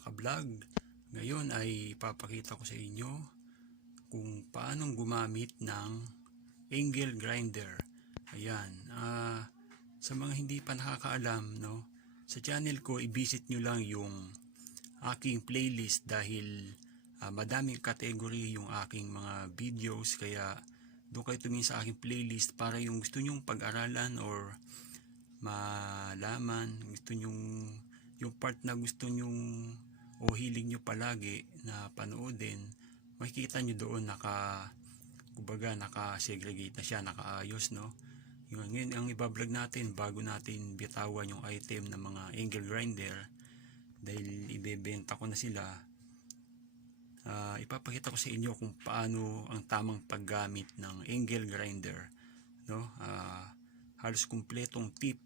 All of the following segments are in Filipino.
mga ka-vlog. Ngayon ay ipapakita ko sa inyo kung paano gumamit ng angle grinder. Ayan, sa mga hindi pa nakakaalam, no, sa channel ko i-visit nyo lang yung aking playlist dahil madaming category yung aking mga videos, kaya doon kayo tumingin sa aking playlist para yung gusto nyong pag-aralan or malaman, gusto nyong yung part na gusto nyong o hilig nyo palagi na panoodin, makikita nyo doon kumbaga naka-segregate na siya, nakaayos, no? Ngayon ang ibablog natin bago natin bitawan yung item ng mga angle grinder dahil ibebenta ko na sila. Ipapakita ko sa inyo kung paano ang tamang paggamit ng angle grinder, no? Halos kumpletong tip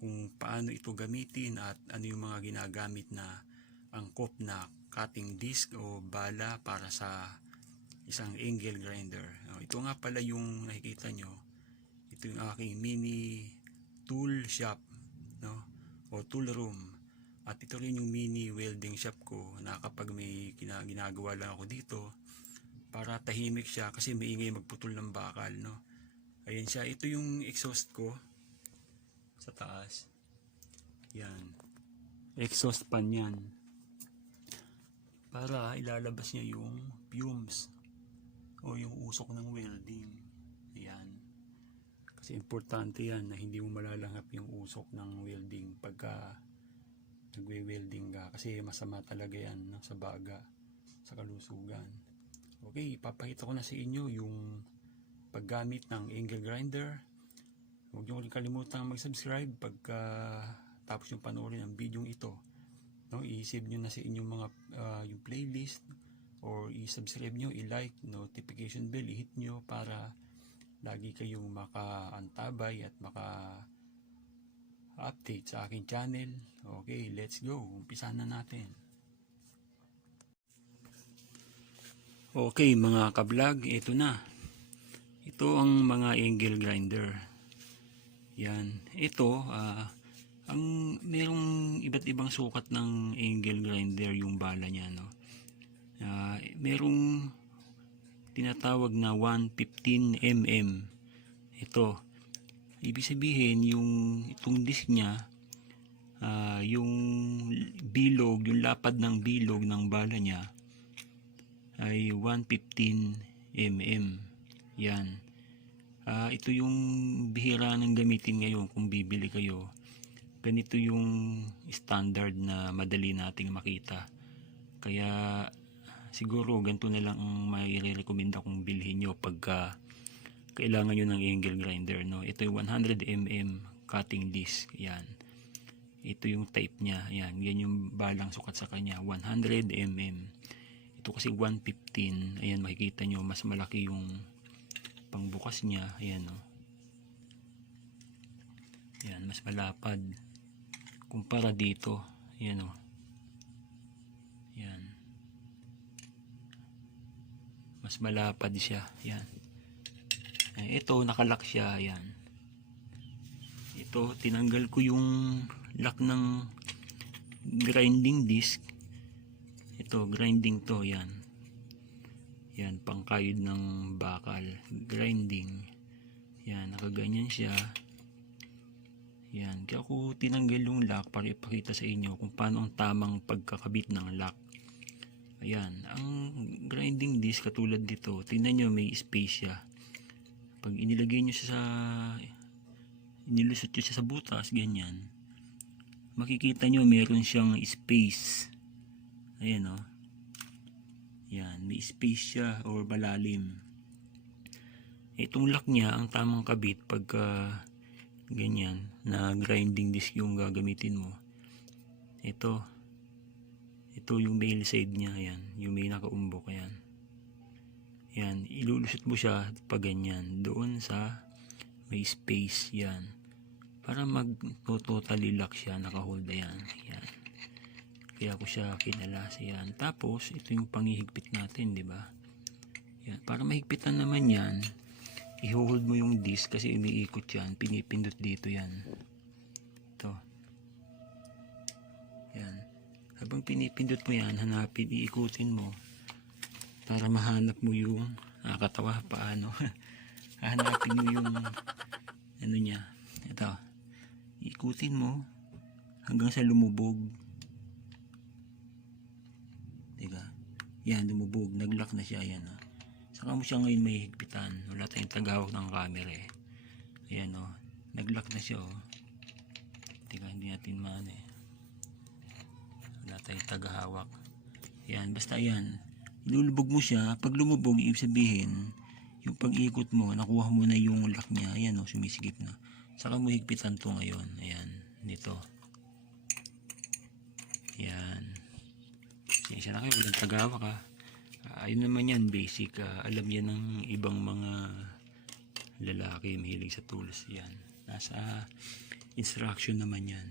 kung paano ito gamitin at ano yung mga ginagamit na angkop na cutting disc o bala para sa isang angle grinder. Ito nga pala yung nakikita nyo, ito yung aking mini tool shop, no? O tool room, at ito rin yung mini welding shop ko na kapag may ginagawa lang ako dito para tahimik siya kasi maingay magputol ng bakal, no? Ayan siya, ito yung exhaust ko sa taas. Yan, exhaust pan yan para ilalabas niya yung fumes o yung usok ng welding. Ayan, kasi importante yan na hindi mo malalanghap yung usok ng welding pagka nagwe-welding ka, kasi masama talaga yan, no, sa baga, sa kalusugan. Okay, ipapakita ko na sa inyo yung paggamit ng angle grinder. Huwag niyo kalimutan mag-subscribe pagka tapos yung panoorin ang video ito, no? I-save nyo na sa inyong mga yung playlist, or i-subscribe nyo, i-like, notification bell, i-hit nyo para lagi kayong maka-antabay at maka-update sa aking channel. Okay, let's go. Umpisa na natin. Okay mga ka-vlog, ito na. Ito ang mga angle grinder. Yan. Ito, ang merong iba't ibang sukat ng angle grinder yung bala niya, no? Merong tinatawag na 115 mm. Ito, ibig sabihin itong disc niya, yung bilog, yung lapad ng bilog ng bala niya ay 115 mm. Yan. Ito yung bihira ng gamitin ngayon. Kung bibili kayo, ganito yung standard na madali nating makita. Kaya siguro ganito na lang ang mai-recommenda kong bilhin nyo pagka kailangan nyo ng angle grinder, no? Ito yung 100 mm cutting disc. Yan, ito yung type nya. Yan yung balang sukat sa kanya, 100 mm. Ito kasi 115. Ayan, makikita nyo mas malaki yung pangbukas niya. Ayan, no? Ayan, mas malapad kumpara dito. Ayan, no? Ayan, mas malapad siya. Ayan. Ito, nakalock siya. Ayan, ito, tinanggal ko yung lock ng grinding disc. Ito, grinding to. Ayan. Yan, pangkayod ng bakal, grinding. Yan, nakaganyan siya. Yan, kaya ako tinanggal yung lock para ipakita sa inyo kung paano ang tamang pagkakabit ng lock. Ayan, ang grinding disc katulad dito, tingnan nyo may space siya. Pag inilagay nyo siya inilusot nyo siya sa butas, ganyan, makikita nyo meron siyang space. Ayan, o. Yan, may space siya or malalim. Itong lock niya, ang tamang kabit pagka ganyan na grinding disc yung gagamitin mo. Ito yung male side niya. Ayan, yung may nakaumbok. Ayan. Yan, ilulusot mo siya pag ganyan doon sa may space. Yan, para mag-totally lock siya, nakahold. Ayan. Yan, kaya ko siya kinalas. Yan. Tapos ito yung panghihigpit natin, di ba? Yan, para mahigpitan naman yan, i-hold mo yung disc kasi umiikot yan, pinipindot dito yan. Ito. Yan. Habang pinipindot mo yan, hanapin, iikutin mo para mahanap mo yung nakakatawa paano. Hahanapin mo yung ano niya. Ito, iikutin mo hanggang sa lumubog. Diba? Yan, lumubog, naglock na siya. Yan, oh. Saka mo siya ngayon may higpitan. Wala tayong tagawag ng camera eh. Ayan, oh. Naglock na siya, oh. Diba, hindi natin maano eh. Wala tayong tagahawak. Yan, basta yan. Ilulubog mo siya. Pag lumubog, ibig sabihin, yung pag-ikot mo, nakuha mo na yung lock niya. Ayan, oh, sumisigip na. Saka mo higpitan to ngayon. Ayan, dito. Yan. Isa na kayo, walang tagawak ha. Ayun naman yan, basic. Alam yan ng ibang mga lalaki mahilig sa tools. Yan. Nasa instruction naman yan.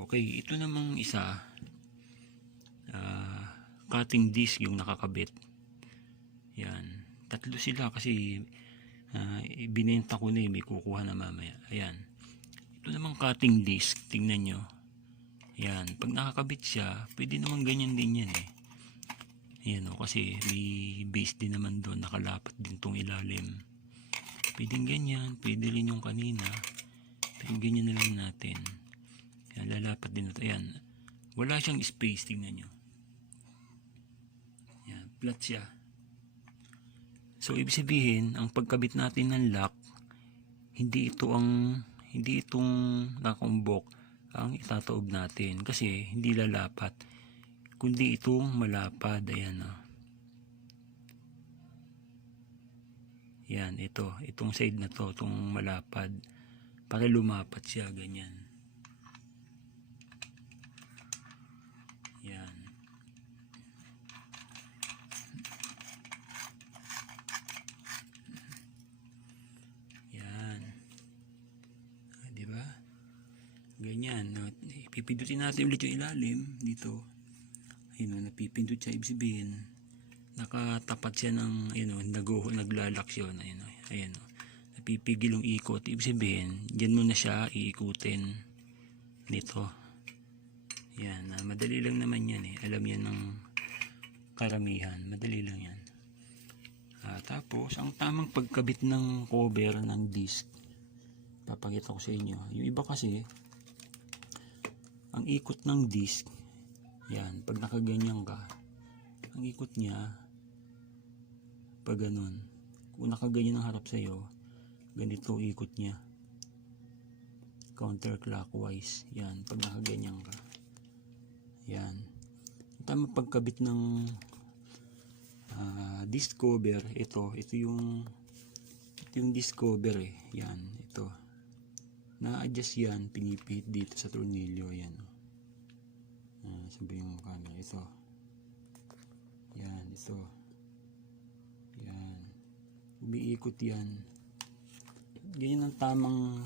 Okay, ito namang isa. Cutting disc yung nakakabit. Yan. Tatlo sila kasi binenta ko na eh. May kukuha na mamaya. Ayan. Ito namang cutting disc. Tingnan nyo. Yan, pag nakakabit siya, pwede naman ganyan din yan eh. Yan o, kasi may base din naman doon, nakalapat din tong ilalim. Pwede ganyan, pwede rin yung kanina. Pero ganyan na lang natin. Yan, lalapat din ito. Yan, wala siyang space, tingnan nyo. Yan, flat siya. So, ibig sabihin, ang pagkabit natin ng lock, hindi itong nakaumbok ang itataob natin kasi hindi lalapat kundi itong malapad. Ayan o. Yan, itong side na to, itong malapad para lumapat siya, ganyan. Yan. Yan. Di ba? Ganyan, no? Pipindutin natin ulit yung ilalim dito. Ayun, no, napipindut siya, ibig sabihin nakatapat siya ng, ayun, no, naglalak siya. Ayun, no, ayun, no, napipigil yung ikot, ibig sabihin dyan mo na siya iikutin nito. Yan, madali lang naman yan eh, alam yan ng karamihan, madali lang yan. Tapos ang tamang pagkabit ng cover ng disc, papakita ko sa inyo. Yung iba kasi ang ikot ng disc, yan, pag nakaganyan ka, ang ikot niya, pag ganun, kung nakaganyan ang harap sa'yo, ganito ikot niya, counterclockwise, yan, pag nakaganyan ka, yan. Tama pagkabit ng disc cover, ito yung disc cover eh, yan, ito. Na-adjust yan, pinipihit dito sa tornilyo, yan. Sabi yung camera, ito. Yan, ito. Yan. Umiikot yan. Ganyan ang tamang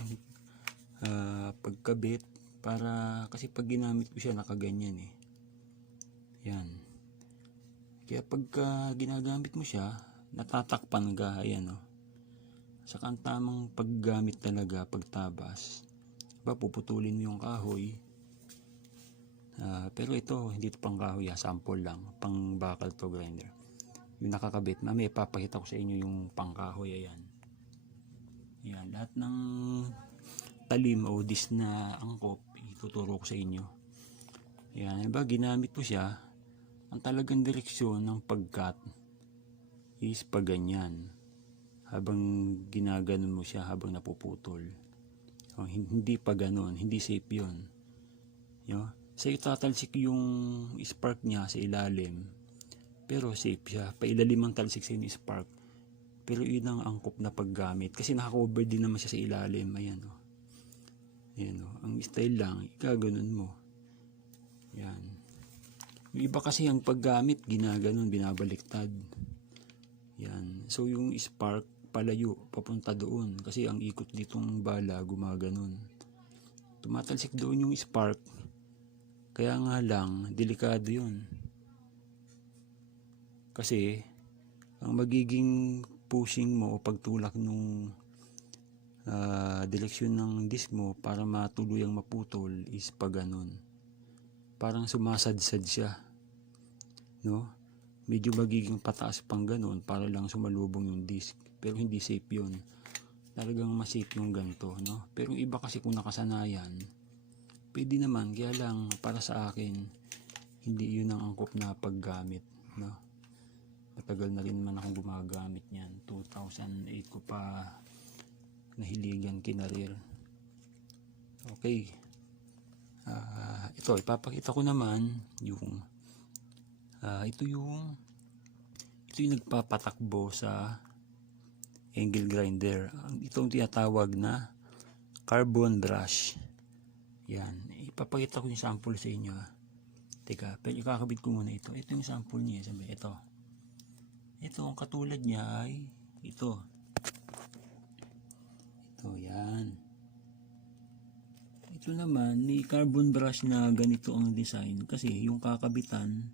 pagkabit para, kasi pag ginamit ko siya, nakaganyan eh. Yan. Kaya pagka ginagamit mo siya, natatakpan ka, ayan o. Saka ang tamang paggamit talaga, pagtabas, puputulin mo yung kahoy. Pero ito, hindi ito pang kahoy, sample lang, pang bakal to grinder. Yung nakakabit, mamaya papakita ko sa inyo yung pang kahoy, ayan. Ayan, lahat ng talim o disc na angkop, ituturo ko sa inyo. Ayan, ba, ginamit ko siya, ang talagang direksyon ng pagkat is pag ganyan. Habang ginaganon mo siya habang napuputol. Hindi pa ganon, hindi safe yun. So tatalsik yung spark niya sa ilalim, pero safe siya. Pailalim ang talsik sa yung spark, pero yun ang angkop na paggamit kasi nakakover din naman siya sa ilalim. Ayan o. Ayan o. Ang style lang, ikaganon mo. Yan. Yung iba kasi ang paggamit, ginaganon, binabaliktad. Yan. So yung spark, palayo, papunta doon kasi ang ikot ditong bala gumaganon, tumatalsik doon yung spark, kaya nga lang delikado yun kasi ang magiging pushing mo o pagtulak nung direksyon ng disc mo para matuluyang maputol is pag ganon. parang sumasadsad siya, no? Medyo magiging pataas pang ganun para lang sumalubong yung disc, pero hindi safe yun. Talagang mas safe yung ganito, no? Pero yung iba kasi kung nakasanayan, pwede naman, kaya lang para sa akin hindi yun ang angkop na paggamit, no? Matagal na rin man akong gumagamit niyan. 2008 ko pa nahiligan kinarir. Okay. Ito, ipapakita ko naman yung ito yung nagpapatakbo sa angle grinder. Ito ang tinatawag na carbon brush. Yan. Ipapakita ko yung sample sa inyo. Teka, pero ikakabit ko muna ito. Ito yung sample niya. Sabi, ito. Ito, ang katulad niya ay ito. Ito, yan. Ito naman, may carbon brush na ganito ang design. Kasi yung kakabitan,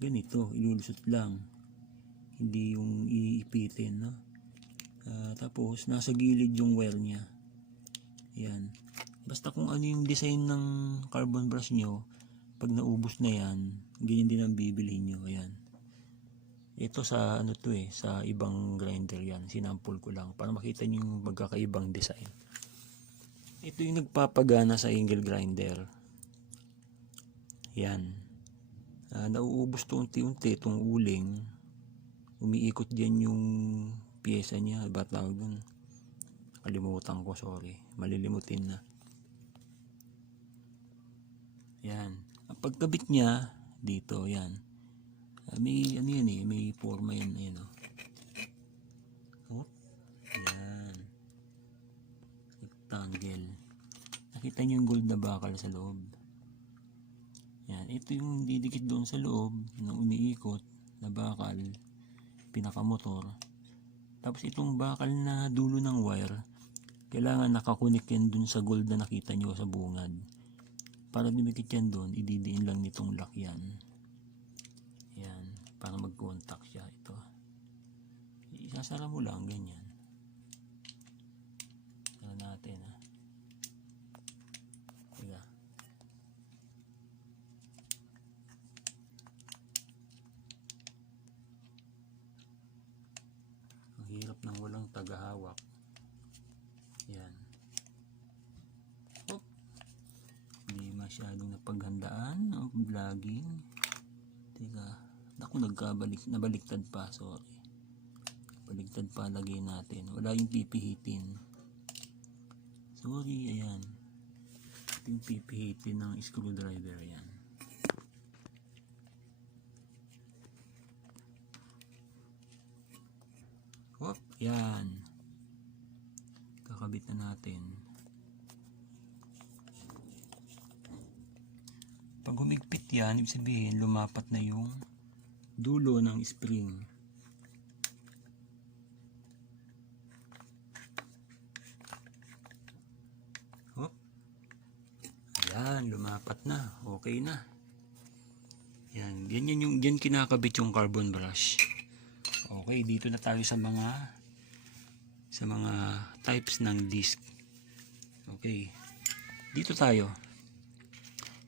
ganito, ilulusot lang. Hindi yung iipitin, no? Tapos, nasa gilid yung wire niya. Yan. Basta kung ano yung design ng carbon brush nyo, pag naubos na yan, ganyan din ang bibilhin nyo. Ayan. Ito sa ano to sa ibang grinder yan. Sinampol ko lang para makita nyo yung magkakaibang design. Ito yung nagpapagana sa angle grinder. Yan. Nauubos to unti-unti itong uling. Umiikot din yung pyesa niya. Ba tawag dun? Kalimutan ko, sorry. Malilimutin na. Yan. Ang pagkabit niya, dito, yan. May ano yan may forma yan, oh. Yan. Rectangle. Nakita niyo yung gold na bakal sa loob. Yan, ito yung didikit doon sa loob ng umiikot na bakal, pinakamotor. Tapos itong bakal na dulo ng wire, kailangan nakakunik yan dun sa gold na nakita nyo sa bungad. Para dumikit yan doon, ididiin lang nitong lock yan. Yan, para mag-contact siya. Ito. Isasara mo lang, ganyan. Sara natin, Teka. Ang hirap ng walang tagahawak. Yan. Hop. Hindi masyadong napaghandaan o vlogging. Teka. Ako nabaliktad pa, sorry. Baliktad pa, lagay natin. Wala yung pipihitin. Sorry, ayan. Ito yung pipihitin ng screwdriver, ayan. Hop, yan. Kakabit na natin. Pag humigpit yan, ibig sabihin, lumapat na yung dulo ng spring. Hop. Ayan, lumapat na. Okay na. Yan, ganyan yung diyan kinakabit yung carbon brush. Okay, dito na tayo sa mga types ng disc. Okay. Dito tayo.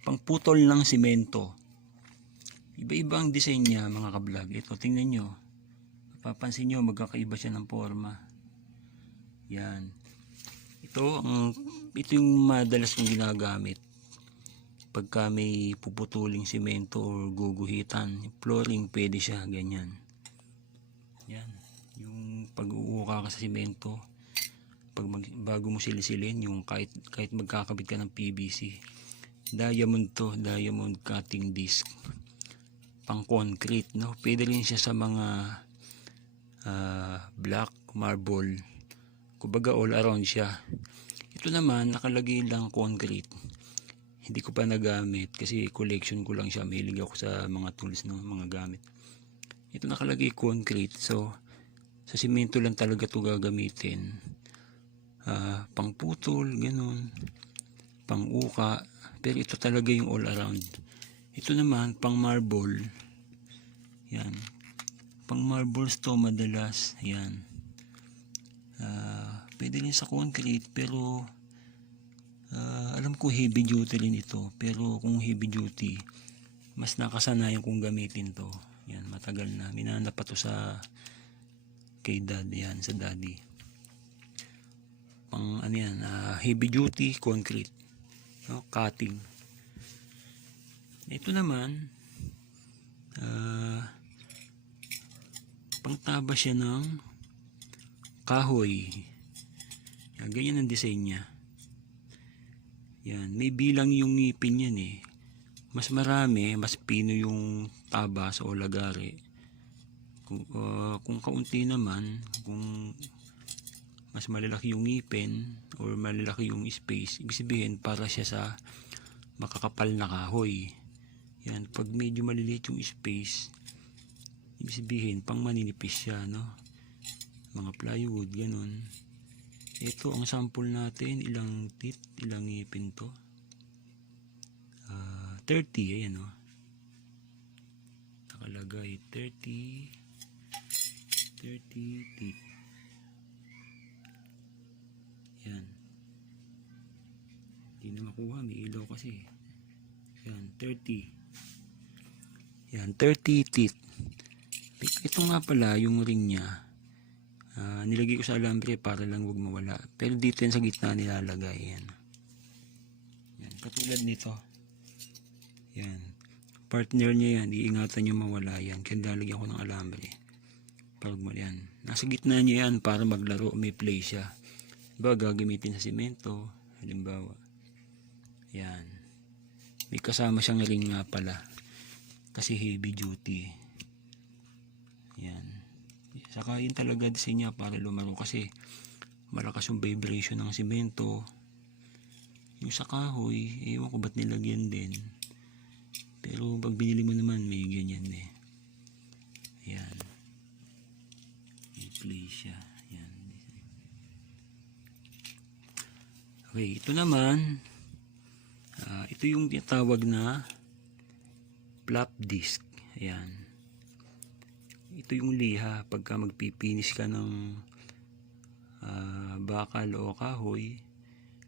Pangputol ng simento. Iba-iba ang design niya, mga ka-vlog. Ito, tingnan nyo. Mapapansin nyo, magkakaiba siya ng forma. Yan. Ito yung madalas kong ginagamit. Pagka may puputuling simento or guguhitan, flooring, pwede siya, ganyan. Yan. Yung pag-uuka ka sa simento, bago mo silisilin, yung kahit magkakabit ka ng PVC. Diamond to, diamond cutting disc. Pang concrete, no? Pwede rin siya sa mga black marble. Kumbaga all around siya. Ito naman nakalagay lang concrete. Hindi ko pa nagamit kasi collection ko lang siya. Mahilig ako sa mga tools, no? Mga gamit. Ito nakalagay concrete. So sa simento lang talaga ito gagamitin. Pang putol, ganun. Pang uka. Pero ito talaga yung all around. Ito naman pang marble. Yan. Pang marbles to madalas. Yan. Pwede rin sa concrete pero Alam ko heavy duty rin ito, pero kung heavy duty, mas nakasanayan kong gamitin to. Yan, matagal na. Minana pa to sa kay dad, yan, sa daddy. Pang ano yan, heavy duty concrete, no? Cutting. Ito naman, pangtaba siya ng kahoy. Yan, ganyan ang design niya. Yan, may bilang yung ngipin yan eh. Mas marami, mas pino yung tabas o lagari. Kung kaunti naman, kung mas malalaki yung ngipin or malalaki yung space, ibig sabihin para siya sa makakapal na kahoy. Yan, pag medyo maliliit yung space, ibig sabihin pang maninipis siya, no? Mga plywood, ganun. Ito ang sample natin, ilang teeth, ilang ngipin to. 30, ayan o. Nakalagay 30 teeth. Yan. Hindi na makuha, may ilaw kasi. Yan, 30. Yan, 30 teeth. Ito nga pala yung ring niya. Nilagay ko sa alambre para lang wag mawala. Pero dito yan sa gitna nilalagay. Yan. Yan, katulad nito. Yan. Partner niya yan. Iingatan nyo mawala yan. Kaya lalagyan ko ng alambre. Para yan. Nasa gitna niya yan para maglaro. May play siya. Diba gagamitin sa simento. Halimbawa. Yan. May kasama siyang ring nga pala. Kasi heavy duty. Yan. Saka yun talaga design niya para lumaro kasi malakas yung vibration ng simento. Yung sa kahoy, ewan ko ba't nilagyan din. Pero pag binili mo naman may ganyan eh. Ayan. May play siya. Ayan. Okay, ito naman. Ito yung tinatawag na flap disc. Ayan. Ito yung liha pagka magpipinis ka ng bakal o kahoy,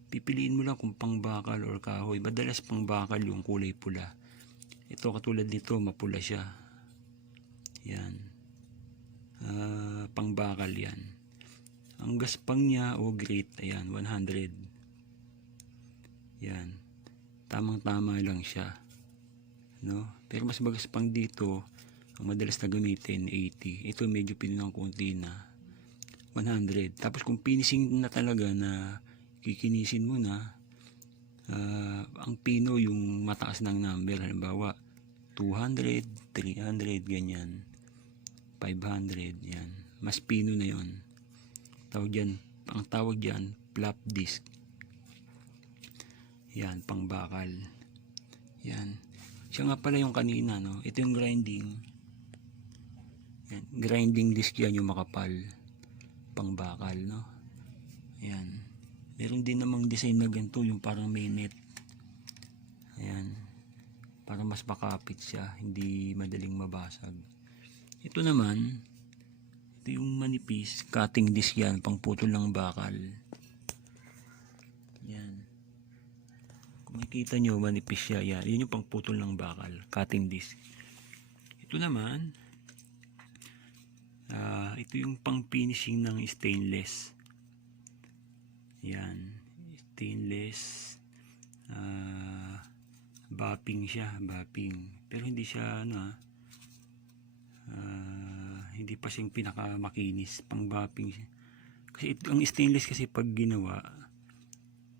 pipiliin mo lang kung pang bakal or kahoy. Madalas pang bakal yung kulay pula. Ito katulad nito, mapula siya. Yan. Pang bakal yan. Ang gaspang niya o grate, ayan, 100. Yan. Tamang-tama lang siya. No? Pero mas magaspang dito, ang madalas na gamitin 80. Ito medyo pinunang konti na 100. Tapos kung finishing na talaga na kikinisin mo na, ang pino yung mataas ng number. Halimbawa 200, 300, ganyan, 500, yan. Mas pino na yon. Ang tawag dyan flap disc. Yan, pang bakal. Yan. Siya nga pala yung kanina, no? Ito yung grinding. Yan. Grinding disc yan, yung makapal. Pang bakal, no? Yan. Meron din namang design na ganito, yung parang may net. Ayan. Para mas makapit siya, hindi madaling mabasag. Ito naman, ito yung manipis, cutting disc yan, pang putol ng bakal. Yan. Kung makikita nyo, manipis siya, yan. Yun yung pang putol ng bakal, cutting disc. Ito naman, ito yung pang finishing ng stainless. Yan. Stainless. Bapping siya, bapping. Pero hindi siya, hindi pa siyang pinakamakinis, pang bapping siya. Kasi ang stainless kasi pag ginawa,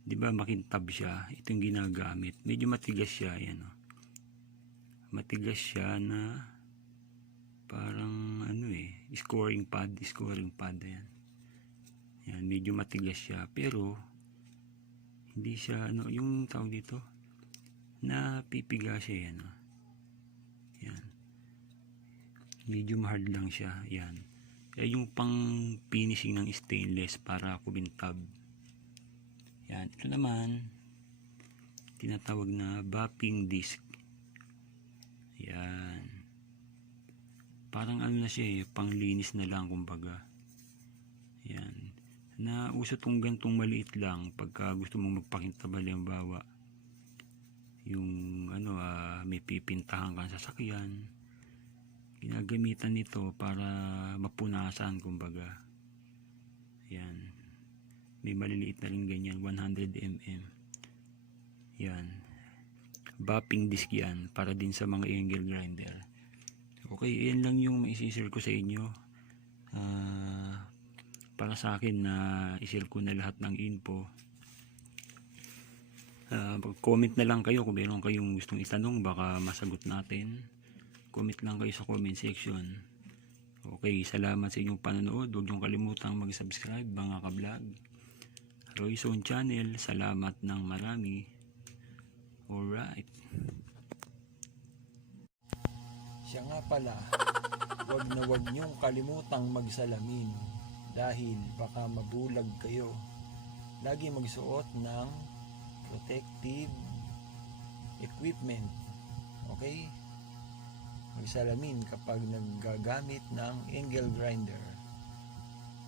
di ba makintab siya, itong ginagamit. Medyo matigas siya, yan. Matigas siya na parang scoring pad, yan. Yan, medyo matigas siya, pero hindi siya, yung tawag dito, napipiga siya, yan. Yan. Medyo hard lang siya, yan. Kaya yung pang finishing ng stainless para kumintab. Yan, ito naman, tinatawag na bapping disc. Yan. Parang na siya, panglinis na lang kumbaga. Yan. na uso tong gantong maliit lang pagka gusto mong magpakintabal, halimbawa yung may pipintahan kang sasakyan, ginagamitan nito para mapunasan, kumbaga. Yan, may maliliit na rin ganyan, 100 mm. Yan, buffing disc yan, para din sa mga angle grinder. Okay, yan lang yung maisishare ko sa inyo. Para sa akin na ishare ko na lahat ng info. Comment na lang kayo kung meron kayong gustong itanong, baka masagot natin. Comment lang kayo sa comment section. Okay, salamat sa inyong panonood. Huwag niyong kalimutang mag-subscribe mga ka-vlog. Royson Channel, salamat ng marami. Alright. Siya nga pala, wag niyong kalimutang magsalamin dahil baka mabulag kayo. Lagi magsuot ng protective equipment. Okay? Magsalamin kapag naggagamit ng angle grinder.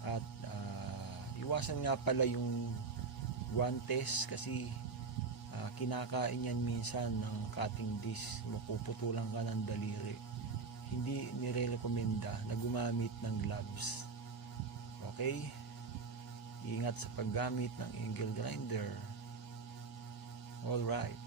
At iwasan nga pala yung guantes kasi kinakain yan minsan ng cutting disc. Mapuputulan ka ng daliri. Hindi nire-recommenda na gumamit ng gloves. Okay? Ingat sa paggamit ng angle grinder. Alright.